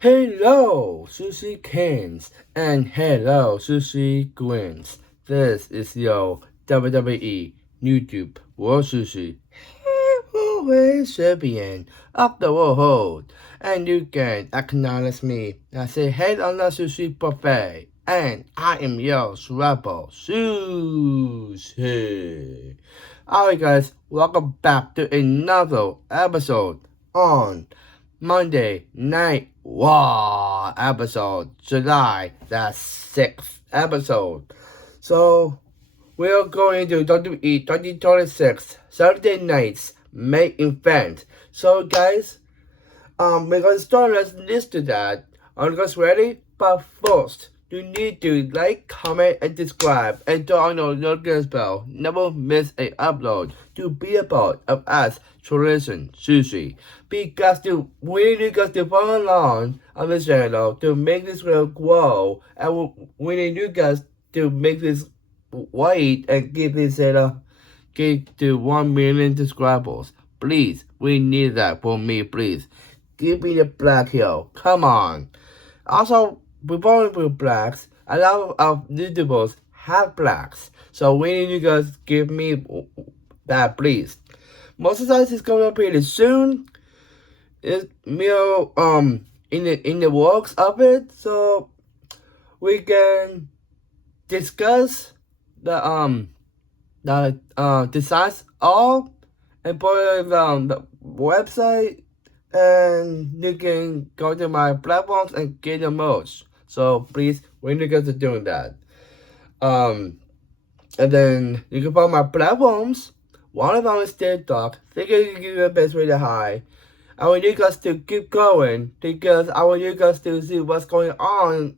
Hello, Sushi Kings, and hello, Sushi Queens. This is your WWE YouTube World Sushi Heavyweight Champion of the world, and you can acknowledge me as a head on the sushi buffet, and I am your Rebel Sushi. Alright, guys, welcome back to another episode on Monday Night Raw episode, July the 6th episode. So, we're going to WWE 2026 Saturday night's main event. So, guys, we're going to start let's listen to that. Are you guys ready? But first, you need to like, comment, and subscribe, and turn on the notification bell. Never miss an upload to be a part of us Tradition Sushi. Because we need you guys to follow along on this channel to make this video grow, and we need you guys to make this wait and get this channel get to 1 million subscribers. Please, we need that for me, please. Give me the black here. Come on. Also, before we put blacks, a lot of YouTubers have blacks. So we need you guys give me that, please. Most of this is coming up pretty soon. It's more in the works of it, so we can discuss the designs all and put it on the website, and you can go to my platforms and get the merch. So please, when you guys are doing that, and then you can follow my platforms. One of them is TikTok. Think you can give the best way to high. I want you guys to keep going because I want you guys to see what's going on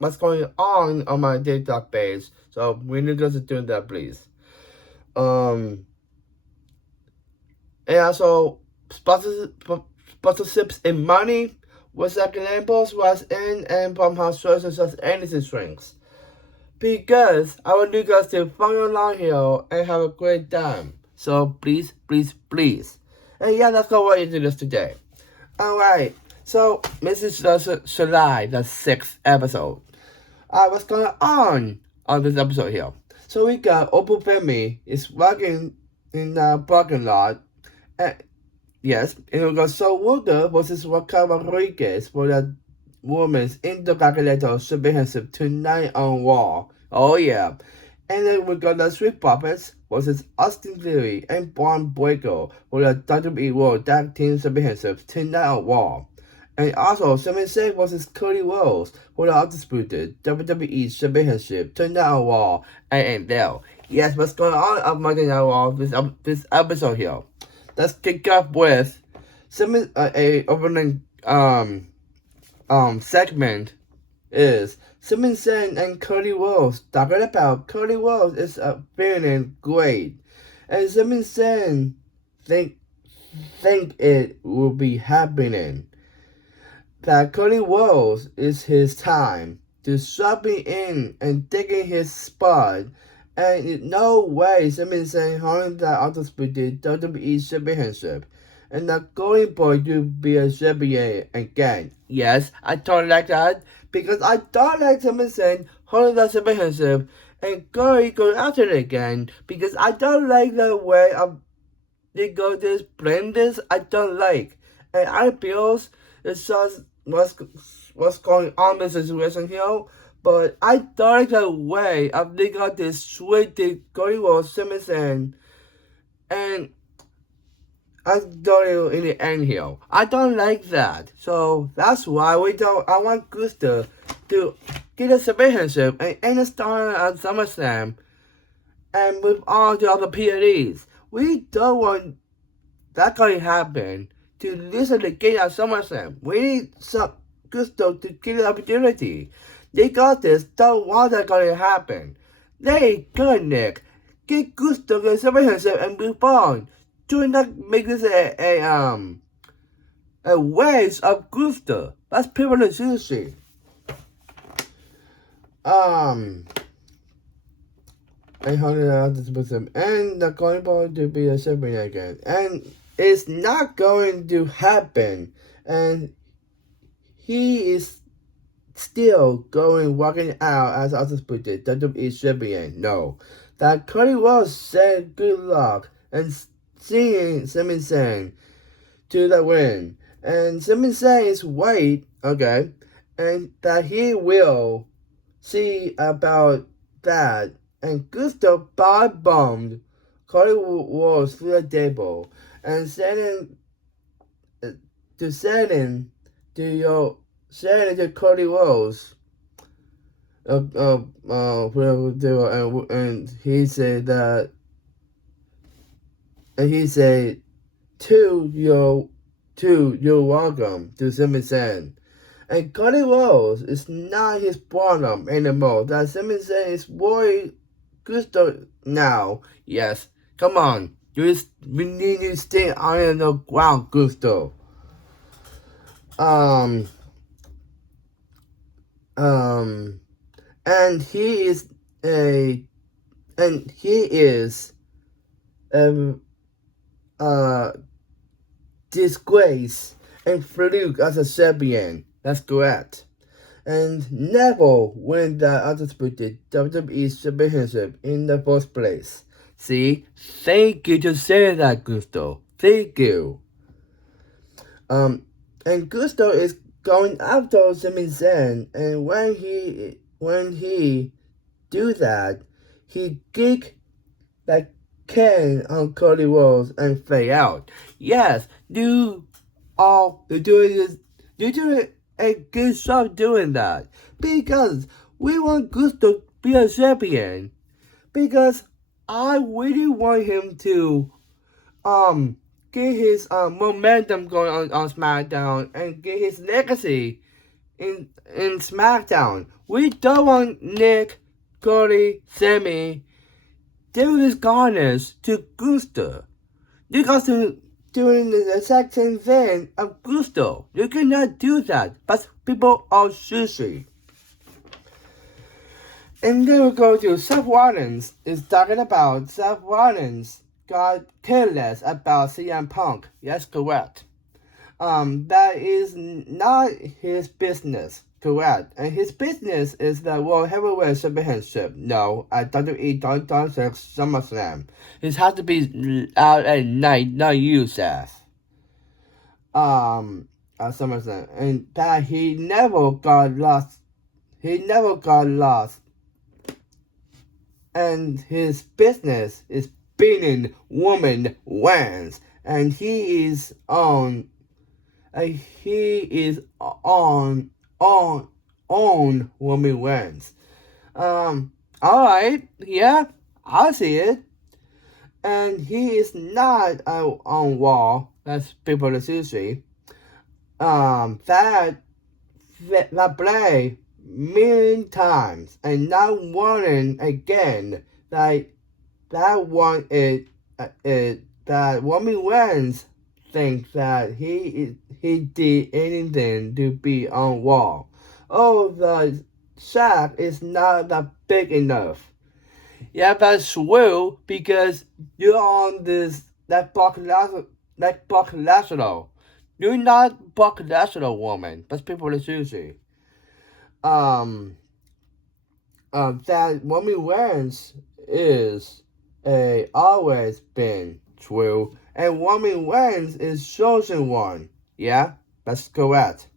on my TikTok page. So when you guys are doing that, please. And also sponsorships and money was examples was in and from how sources such anything strings. Because I want you guys to follow along here and have a great time. So please, please, please. And yeah, let's go right into this today. Alright, so this is July the 6th episode. What's going on this episode here? So we got Opal Femi is walking in the parking lot. Yes, and we got Soul Walker versus Raquel Rodriguez for the Women's Intercontinental Championship tonight on Raw. Oh yeah. And then we got the Street Profits versus Austin Theory and Braun Breaker for the WWE World Tag Team Championship tonight on Raw. And also, Sami Zayn versus Cody Rhodes for the undisputed WWE Championship tonight on Raw and there. Yes, what's going on Monday Night Raw this episode here? Let's kick off with a opening segment is Sami Zayn and Cody Rhodes talking about Cody Rhodes is feeling great, and Sami Zayn think it will be happening. That Cody Rhodes is his time to swapping in and taking his spot. And in no way Sami Zayn holding the undisputed WWE Championship and not going for to be a champion again. Yes, I don't like that because I don't like Sami Zayn holding the championship and going after it again because I don't like the way they go this blend this. I don't like, and I feel it's just what's going on in this situation here. But I don't like the way they got this sweet Cody Rhodes, Sami Zayn, and I don't in the end here. I don't like that. So that's why I want Gusto to get a championship and end a star at SummerSlam and with all the other PLEs. We don't want that going to happen to listen to get at SummerSlam. We need some Gusto to get an opportunity. They got this, don't want that going to happen. They good, Nick. Get Gusto to the championship and move on. Do not make this a waste of Gusto. That's people in sushi. And they're going to be a champion again. And it's not going to happen. And he is still walking out as undisputed WWE champion. No, that Cody Rhodes said good luck and seeing Sami Zayn to the win. And Sami Zayn is white, okay, and that he will see about that. And Gusto bombed Cody Rhodes through the table and sending to Cody Rhodes. And he said that, and he said you're welcome to Sami Zayn. And Cody Rhodes is not his problem anymore. That Sami Zayn is Roy Gusto now. Yes, come on. We need to stay on the ground, Gusto. And he is a disgrace and fluke as a champion. That's correct. And never win the undisputed WWE Championship in the first place. See? Thank you to say that, Gusto. Thank you. And Gusto is going after Sami Zayn, and when he do that, he kick that can on Cody Rhodes and fade out. Yes, you're doing a good job doing that, because we want Gusto to be a champion, because I really want him to get his momentum going on SmackDown and get his legacy in SmackDown. We don't want Nick, Cody, Sami doing this garnish to Gusto. You guys doing the exact same thing of Gusto. You cannot do that, but people are sushi. And then we go to Seth Rollins is talking about Seth Rollins got careless about CM Punk. Yes, correct. That is not his business. Correct. And his business is the World Heavyweight Championship. No, at WWE 2026 SummerSlam. It has to be out at night, not you, Seth. SummerSlam. And that he never got lost. And his business is beating woman wins. And he is on woman wins. Alright, yeah, I see it. And he is not on Raw. That's people to sushi. That play many times and not wanting again that one that woman wins think that he did anything to be on Raw. Oh, the sack is not that big enough. Yeah, that's true, because you're on that Brock Lesnar. You're not Brock Lesnar, woman. That's people in sushi. That woman wins is always been true, and woman wins is chosen one. Yeah, that's correct.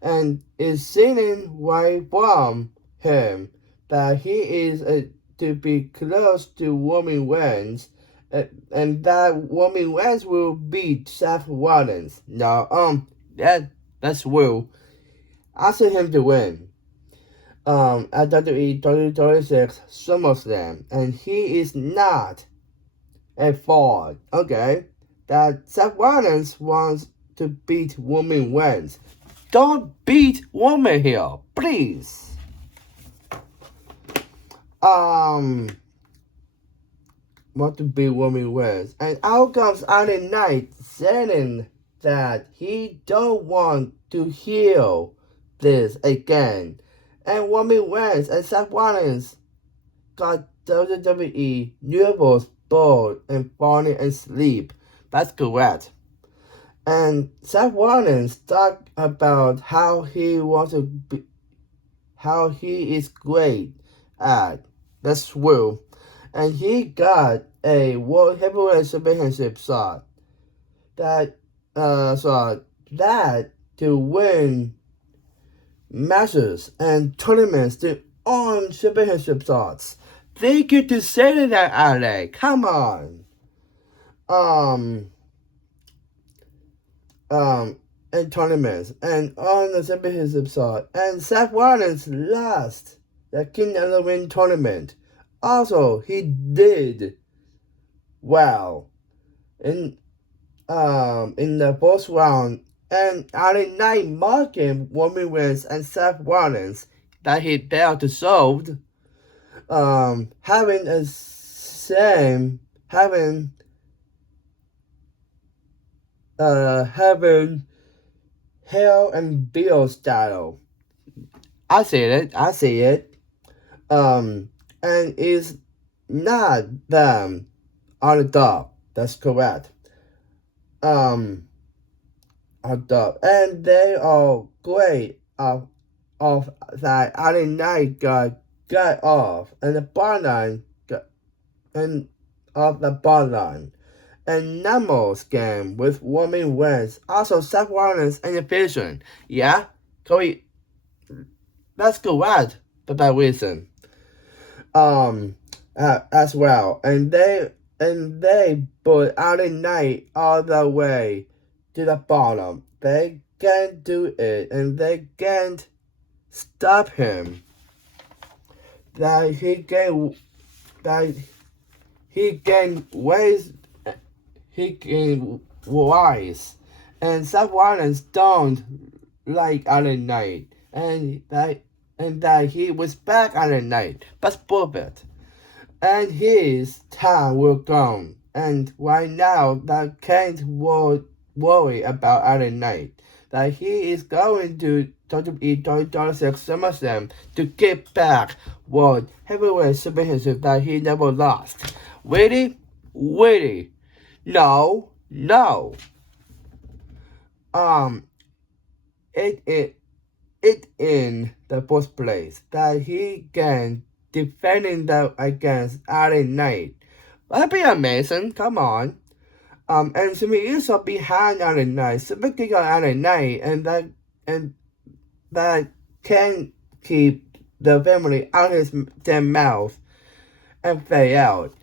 And it's seen right from him that he is to be close to woman wins, and that woman wins will beat Seth Rollins. No, that's true. I see him to win. At WWE 2026 SummerSlam, and he is not a fraud. Okay, that Seth Rollins wants to beat woman wins. Don't beat woman here, please. Want to beat woman wins, and out comes Iron Knight saying that he don't want to heal this again. And woman wins, and Seth Rollins got WWE nervous, bored, and falling asleep. That's correct. And Seth Rollins talked about how he wants to be, how he is great at. That's true. And he got a World Heavyweight Championship shot that to win matches and tournaments to earn championship shots. They get to say that, Ale. Come on. Um, in tournaments and on the championship shot. And Seth Rollins lost the King of the Ring tournament. Also, he did well in the first round. And LA Knight marking Roman Reigns and Seth Rollins that he failed to solve. Having a same having Hell and Bill style. I see it. And it's not them on the top. That's correct. On top. And they are great of that LA Knight got off and the bottom line got and of the bottom line. And Nemo's game with Roman Reigns, also Seth Rollins and the Vision. Yeah? Cody, that's correct for that reason. As well. And they put LA Knight all the way to the bottom. They can't do it and they can't stop him. That he can rise. And Seth Rollins don't like LA Knight. And that he was back LA Knight. That's perfect. And his time will come. And right now that can't worry about LA Knight. That he is going to WWE 2026 SummerSlam to get back World Heavyweight Championship that he never lost. Really? No. It in the first place that he can defending that against LA Knight. That'd be amazing. Come on. And Jimmy Uso behind LA Knight, speaking of LA Knight, and that can keep the family out of their mouth and fade out.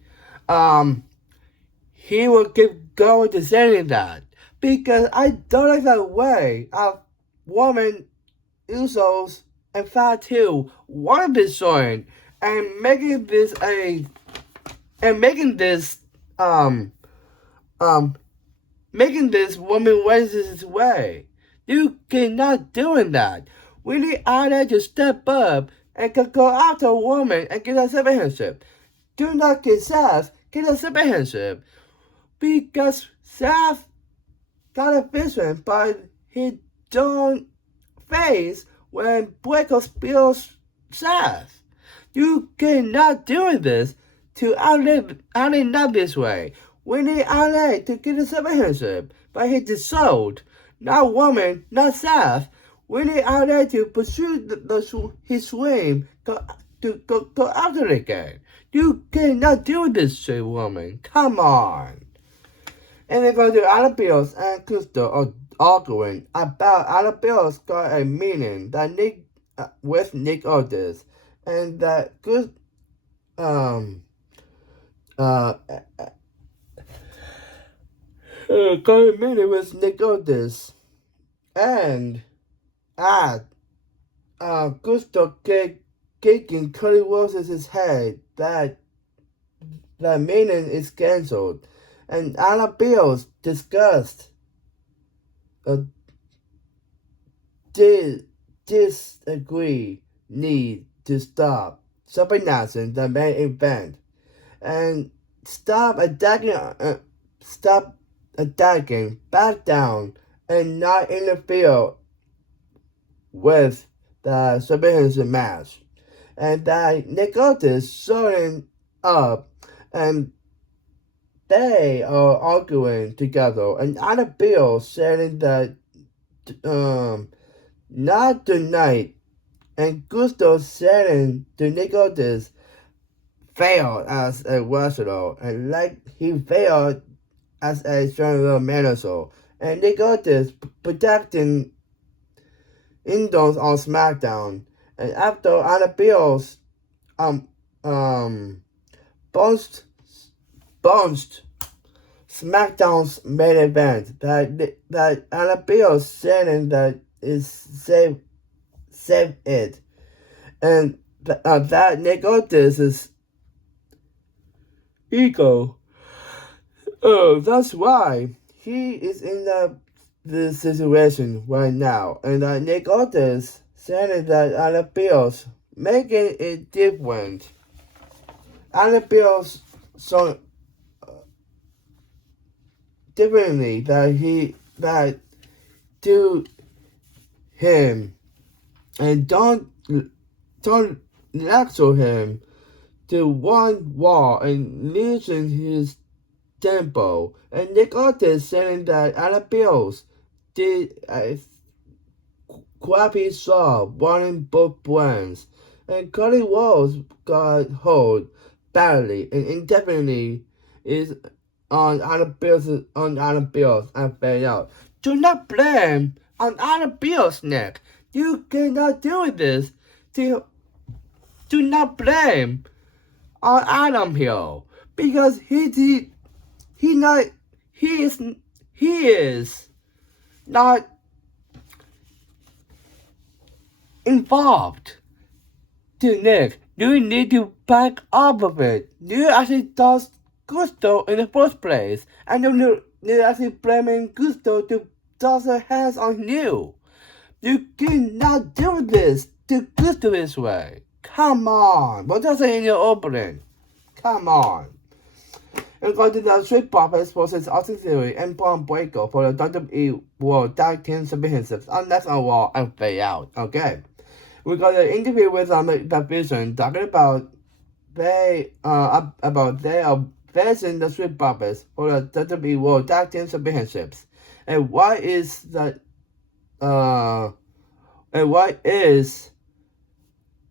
He will keep going to saying that because I don't like the way of woman Usos and Fat 2 want to be showing and making this making this woman racist way. You cannot doing that. We need Anna to step up and go after a woman and get a championship. Do not get Seth get a championship. Because Seth got a vision, but he don't face when Breaker spills Seth. You cannot do this to LA not this way. We need LA to get a championship, but he disowned. Not woman, not Seth. We need LA to pursue his dream, go after it again. You cannot do this to woman. Come on. And they go to Adam Bills and Crystal are arguing about Adam Bills got a meeting that with Nick Aldis, and that good got a meeting with Nick Aldis, and Gusto kicking Cody Rhodes' head that the meeting is cancelled. And Anna Bills discussed disagree need to stop subordination the main event and stop attacking, back down, and not interfere with the submission match. And that Nick Aldis showing up and they are arguing together, and Anna Bill saying that not tonight, and Gusto saying to Nicodemus failed as a wrestler, and like he failed as a general manager, and Nicodemus protecting Indoors on SmackDown, and after Anna Bill's um um bounced SmackDown's main event that Anna Bill saying that is save it, and that Nick Otis' ego. Oh, that's why he is in this situation right now, and Nick Otis saying that Anna Bill's making it different. Anna Bill's so differently that to him, and don't lecture him to one wall and losing his tempo. And Nick Otis saying that Anna Bills did a crappy job running both brands, and Cody Rhodes got hurt badly and indefinitely is on Anna Bills and fade out. Do not blame on Anna Bills, Nick. You cannot do this. Do not blame on Adam Hill because he is not involved. To Nick, you need to back up of it. You actually does Gusto in the first place, and you're actually blaming Gusto to toss her hands on you. You cannot do this to Gusto this way. Come on, what does it in your opening? Come on. And go to the Street Profits versus Austin Theory and Braun Breaker for the WWE World Tag Team Championships unless on Raw and fade out. Okay. We got an interview with the Vision talking about they are facing the Street Profits for the WWE World Tag Team Championships. And what is the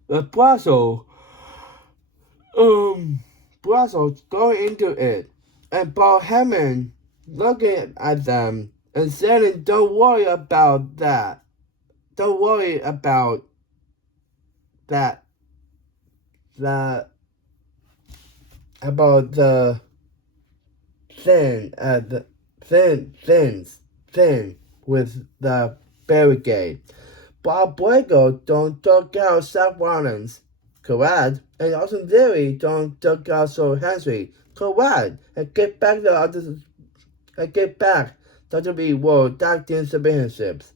Brasso going into it, and Paul Heyman looking at them and saying, "Don't worry about that. Don't worry about that. About the thing with the barricade. Bob Breaker don't talk out Seth Rollins, correct? And Austin Theory don't talk out Joe Henry, correct? And get back WWE World Tag Team Championships.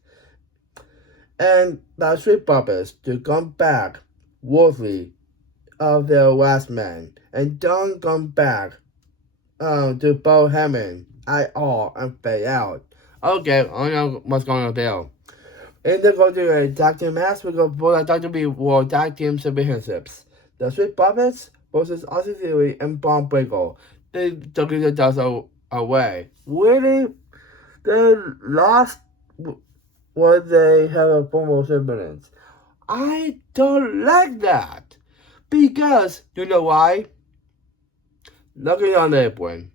And the Street Profits to come back worthy of their last man, and don't come back to Paul Heyman at all and fade out. Okay, I know what's going on there. In the go to a tag team match, we go for the WWE World Tag Team Championships. The Street Profits versus Austin Theory and Braun Breaker. They took the dust away. Really? They lost when they have a formal minutes. I don't like that. Because, you know why? Looking on the apron.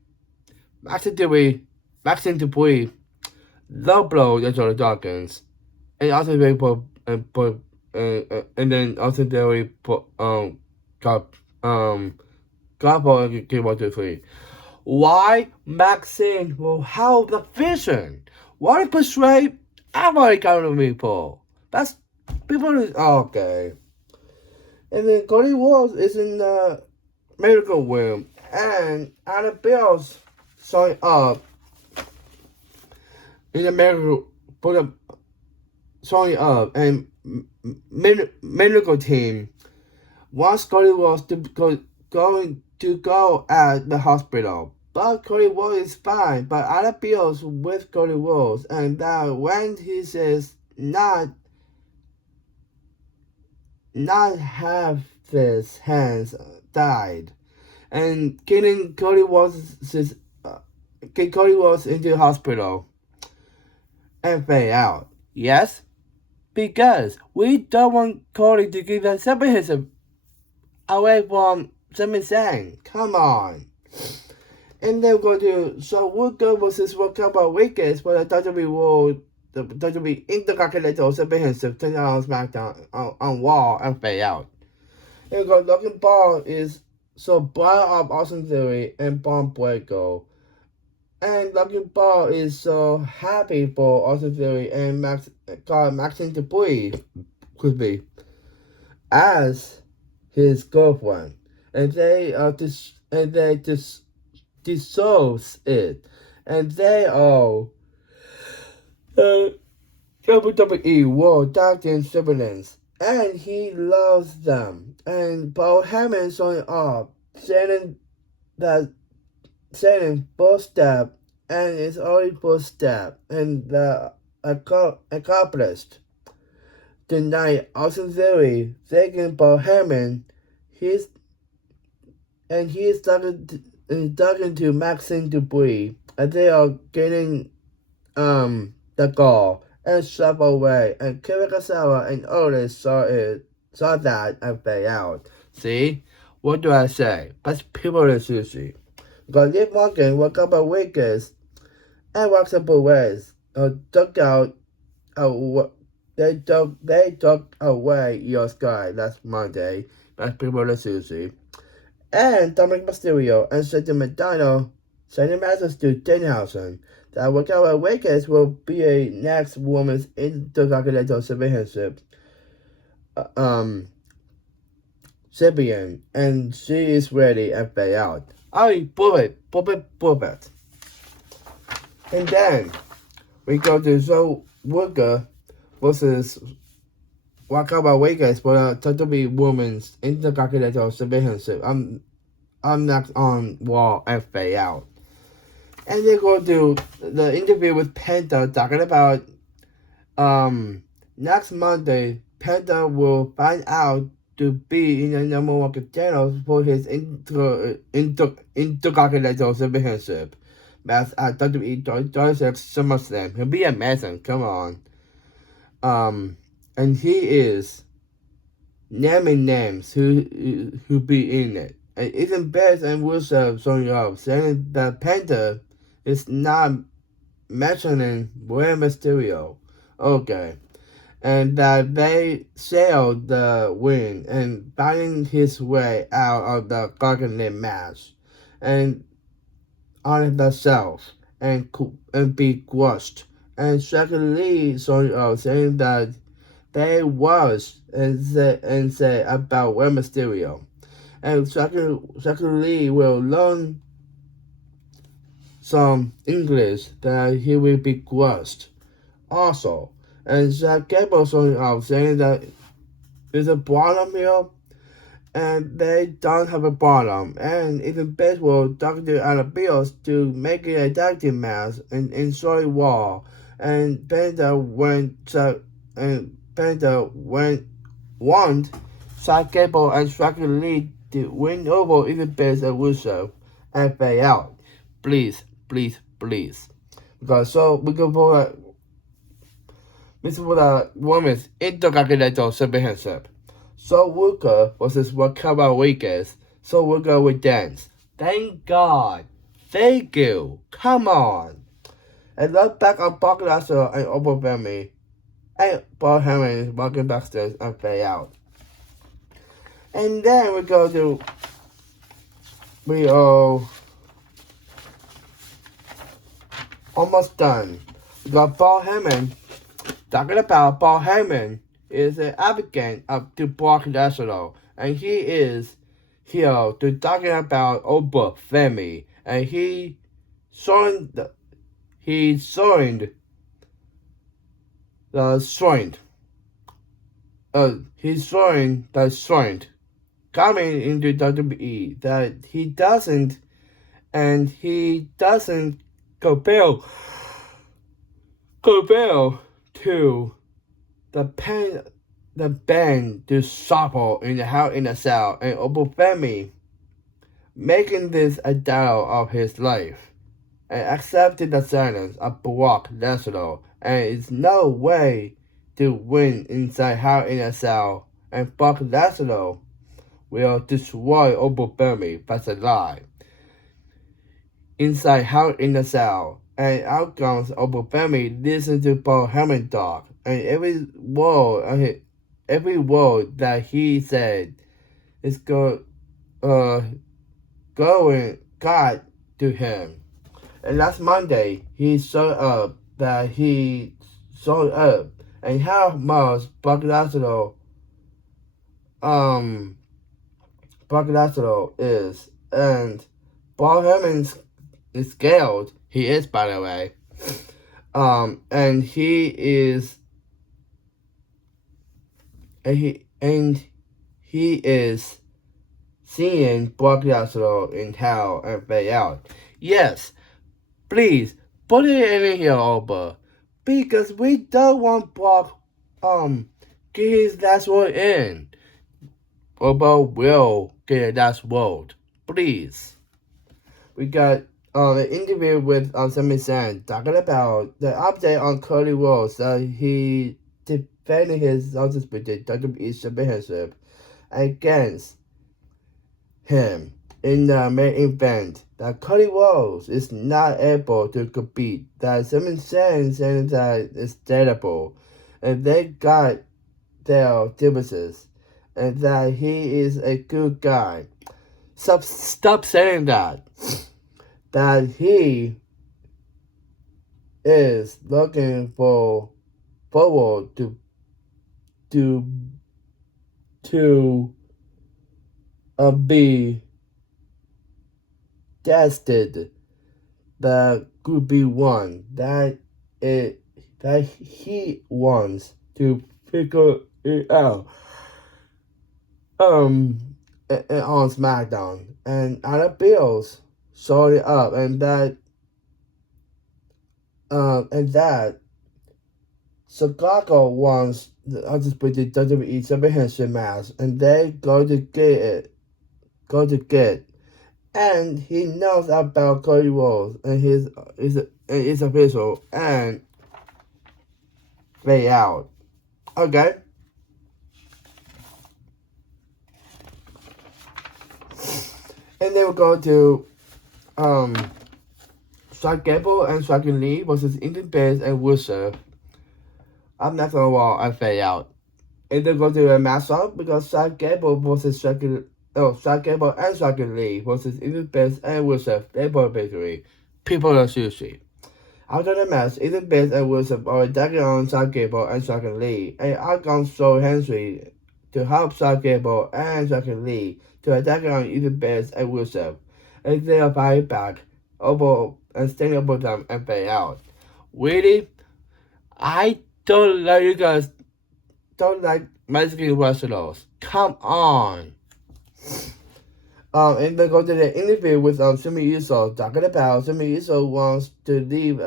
Maxine Debris, low blow into the Dawkins. And also they put and then also they put got and came out to 3. Why Maxine will help the Vision? Why persuade everybody coming to people? That's people is okay. And then Cody Rhodes is in the medical room, and Anna Bill's showing up in the medical for the showing up, and medical team wants Cody Rhodes to go at the hospital. But Cody Rhodes is fine, but Anna Bill's with Cody Rhodes, and that when he says not have his hands died, and killing Cody Rhodes' get Cody Rhodes into the hospital and fade out. Yes? Because we don't want Cody to give the superhero away from Sami Zayn. Come on. And then we're going to so Wooker versus Wakaba Wickets for the WWE World, the WWE Intercontinental Championship tonight on SmackDown on Raw and fade out. And go Logan Paul is so proud of Austin Theory and Bon Breakker. And Logan Paul is so happy for Austin Theory and Maxine Dupree could be as his girlfriend. And they dissolves it. And they are WWE World Tag Team Champions. And he loves them. And Paul Heyman showing up, saying first step, and it's already first step, and accomplished. Tonight, Austin Theory, thanking Paul Heyman, he's talking to Maxine Dupree, and they are getting the goal and shove away, and Kevin Kasara and Otis saw that and fade out. See? What do I say? But people are sushi. Because Liv Morgan woke up at Wickers and walks up ways. Took out they took away your sky last Monday. But people are sushi. And Dominic Mysterio and Seth McDonald sending messages to Danhausen that Wakaba Wakers will be a next women's intercontinental championship champion, and she is ready and fade out. I bullet. And then we go to Joe Wooker versus Wakaba Wakers for the WWE Women's Intercontinental Championship. I'm next on Raw and fade out. And they go to the interview with Penta talking about next Monday Penta will find out to be in the number one contender for his Intercontinental Championship match at WWE 36 SummerSlam. He'll be amazing, come on. And he is naming names who be in it. And even Bates and Rusev showing up, saying that Penta is not mentioning Rey Mysterio. Okay. And that they sailed the wind and finding his way out of the Gauntlet match and on themselves and be crushed. And secondly, saying that they was and say about Rey Mysterio. And secondly, will learn some English that he will be crushed. Also, and Zack Gable showing up saying that there's a bottom here, and they don't have a bottom. And even baseball talking to Adam Beals to make it a tag team match and enjoy Raw. And Penta won Zack Gable and Striker Lee to win over even Bates and Rusev and fade out. Please. Because so we can vote. This is for the women's intercontinental championship. So Wooker versus Wakaba Wickers. So Wooker will dance. Thank God. Thank you. Come on. And look back on Brock Lesnar and Oprah Winfrey. And Paul Heyman walking backstage and fade out. And then we are almost done. We got Paul Heyman. Talking about Paul Heyman is an advocate to Brock Lesnar, and he is here to talking about Oprah Winfrey, and he joined the strength coming into WWE that he doesn't compare to the band to suffer in the Hell in a Cell, and Oprah Winfrey making this a dial of his life. and accepted the sentence of Brock Lesnar, and it's no way to win inside Hell in a Cell, and Brock Lesnar will destroy Oberbermy. That's a lie. Inside Hell in a Cell, and out comes Oberbermy listen to Paul Heyman talk, and every word that he said is going God to him. And last Monday, he showed up, and how much Brock Lesnar is, and Paul Heyman is scaled. He is, by the way. And he is, and he is seeing Brock Lesnar in Hell and Bay Out. Yes, please put it in here, Oba, because we don't want Brock get his last word in. Oba will get his last word, please. We got an interview with Sami Zayn talking about the update on Cody Rhodes that he defended his undisputed WWE Championship against him in the main event, that Cody Rhodes is not able to compete, that Sami Zayn saying that it's terrible, and they got their differences, and that he is a good guy. Stop saying that. That he is looking forward to be tested the Group B1, that he wants to figure it out on SmackDown, and other bills showed it up, and that Chicago wants the undisputed WWE Championship match, and they go to get, and he knows about Cody Rhodes, and it's official, and Bay Out. Okay. And they will go to Chad Gable and Dragon Lee versus Indian Base and Rusev. I'm not gonna walk and Fade Out. And they go to a matchup because Chad Gable and Dragon Lee versus Indian Base and Rusev. They both victory. People are sushi. After the match, Indian Base and Rusev are attacking on Chad Gable and Dragon Lee, and out comes Joe Hendry to help Chad Gable and Dragon Lee to attack on Indian Base and Rusev, and they are fighting back over and standing over them and Fade Out. Really? I don't like you guys. Don't like Mexican wrestlers. Come on. And they go to the interview with Jimmy Uso, talking about Jimmy Uso wants to leave,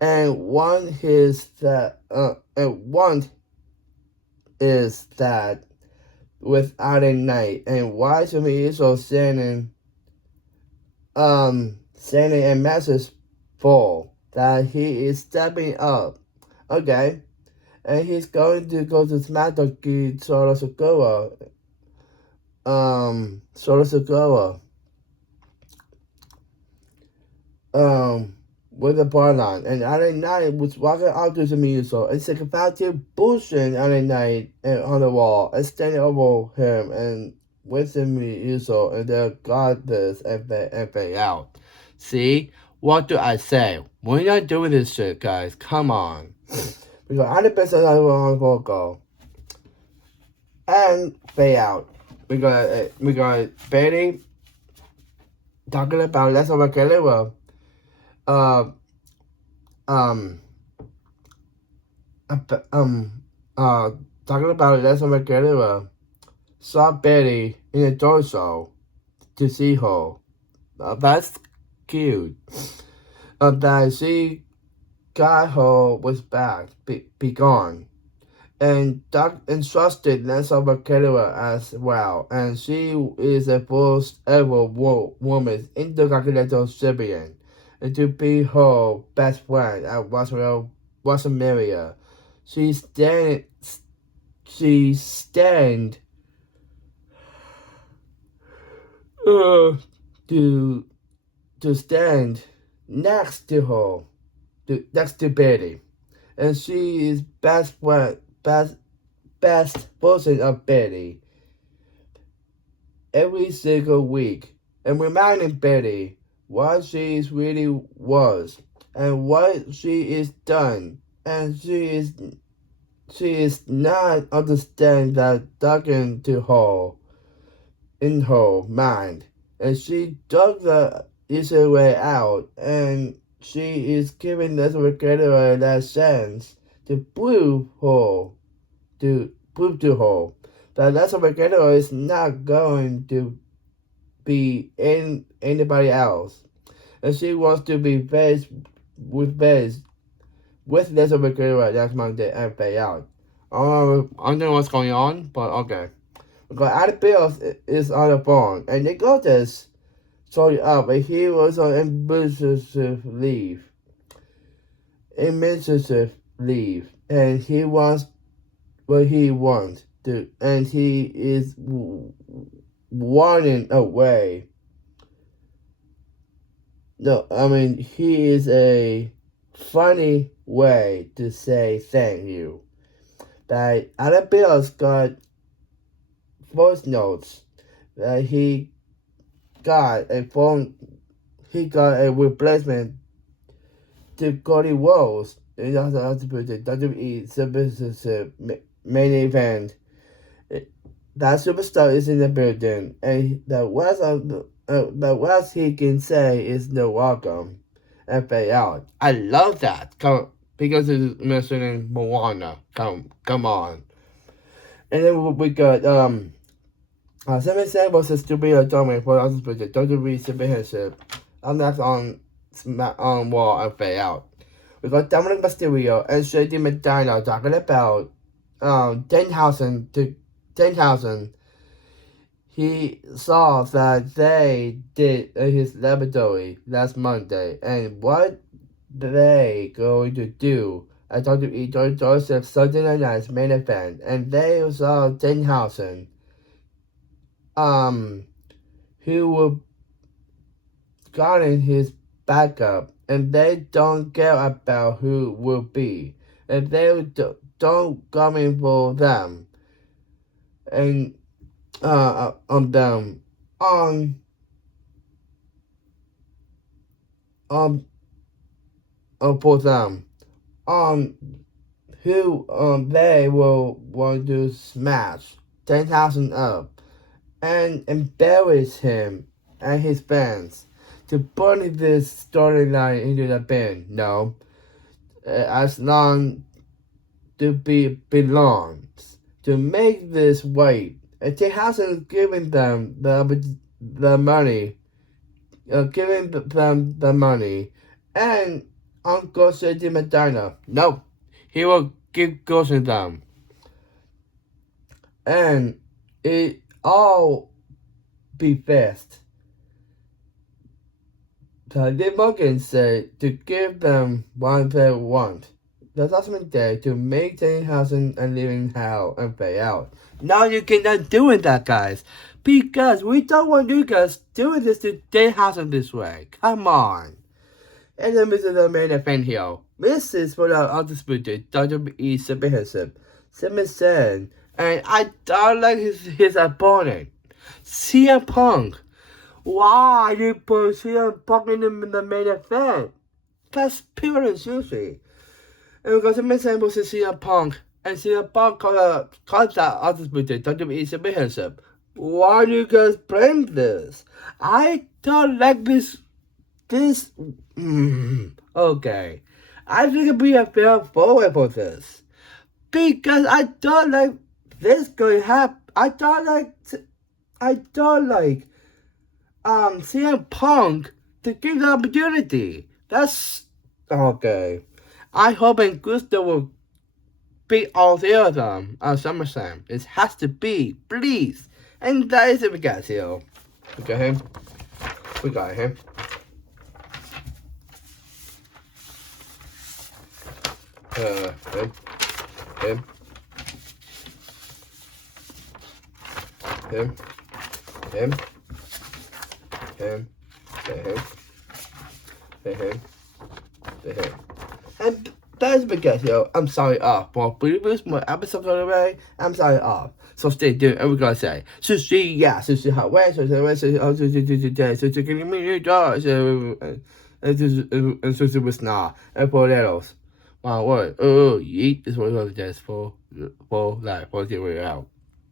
and one is that without a night, and why Jimmy Uso sending a message for that he is stepping up. Okay. And he's going to go to SmackDown to Solo Sikoa. With the bloodline. And LA Knight was walking out to Jimmy Uso and saying about to bullshit LA Knight on the wall and standing over him and with Jimmy Uso, and they got this and Fade Out. See? What do I say? We're not doing this shit, guys. Come on. We got 100% on vocal. And Fade Out. We got Bailey talking about Let's Over Kellywood. Talking about Let's Over Kellywood. Saw Betty in the torso to see her. That's cute. That she got her was back, be gone. and Doc entrusted Nancy Vaquero as well, and she is the first ever woman intercontinental champion, and to be her best friend at WrestleMania. She stand uh, to stand next to her, next to Betty, and she is best version of Betty every single week, and reminding Betty what she is really was and what she is done, and she is not understand that talking to her in her mind, and she dug the easy way out, and she is giving this Ricardo that chance to prove to her that Leslie Ricardo is not going to be in anybody else, and she wants to be faced with Leslie Ricardo next Monday and pay out. I don't know what's going on, but okay. Because Adam Bills is on the phone, and they got this sorted up, and he was on administrative leave. And he wants what he wants to, and he is running away. No, I mean, he is a funny way to say thank you. That Adam Bills got voice notes that he got a replacement to Cody Rhodes in the WWE Championship main event. That superstar is in the building, and the worst he can say is no welcome and pay out. I love that. Because it's mentioning Moana. Come on. And then we got Sami Zayn versus Studio Dominic for the WWE Championship. I'm next on Raw and pay out. We got Dominic Mysterio and Shady McDonald talking about 10,000 to 10,000. He saw that they did in his laboratory last Monday, and what they going to do I talked to George Joseph Sunday night's main event, and they saw 10,000 who were guarding his backup, and they don't care about who will be, and they don't coming for them, and on them on for them who they will want to smash 10,000 up and embarrass him and his fans to burn this storyline into the bin. No, as long to belongs to make this right. And 10,000 giving them the money, giving them the money, and Uncle Shady Medina. No, he will keep ghosting them. And it all be fast. So Dave Morgan said to give them what they want. The Judgment Day to make 10,000 and live in hell and pay out. Now you cannot do that, guys. Because we don't want you guys doing this to 10,000 this way. Come on. And then Mr. The main event here. This is for the undisputed WWE Championship. Sami Zayn. And I don't like his opponent. CM Punk. Why you put CM Punk in the main event? That's pure and seriously. And we got Sami Zayn versus CM Punk. And CM Punk called that undisputed WWE Championship. Why do you guys blame this? I don't like this. Okay. I think it'd be a fair forward for this. Because I don't like this going to happen. I don't like CM Punk to give the opportunity. That's okay. I hope and Gusto will beat all three of them on SummerSlam. It has to be, please. And that is it we got here. We got him. We got him. Him. Him. Him. Him. Him. Him. Him. Him. And that is because, yo, I'm sorry off. For previous more episode of the way, I'm sorry off. So stay tuned, and we're gonna say, sushi, yeah, sushi, hot way, sushi, can you meet your dog? And sushi with snar, and potatoes. One word, yeet is what we're gonna just for life, for get out.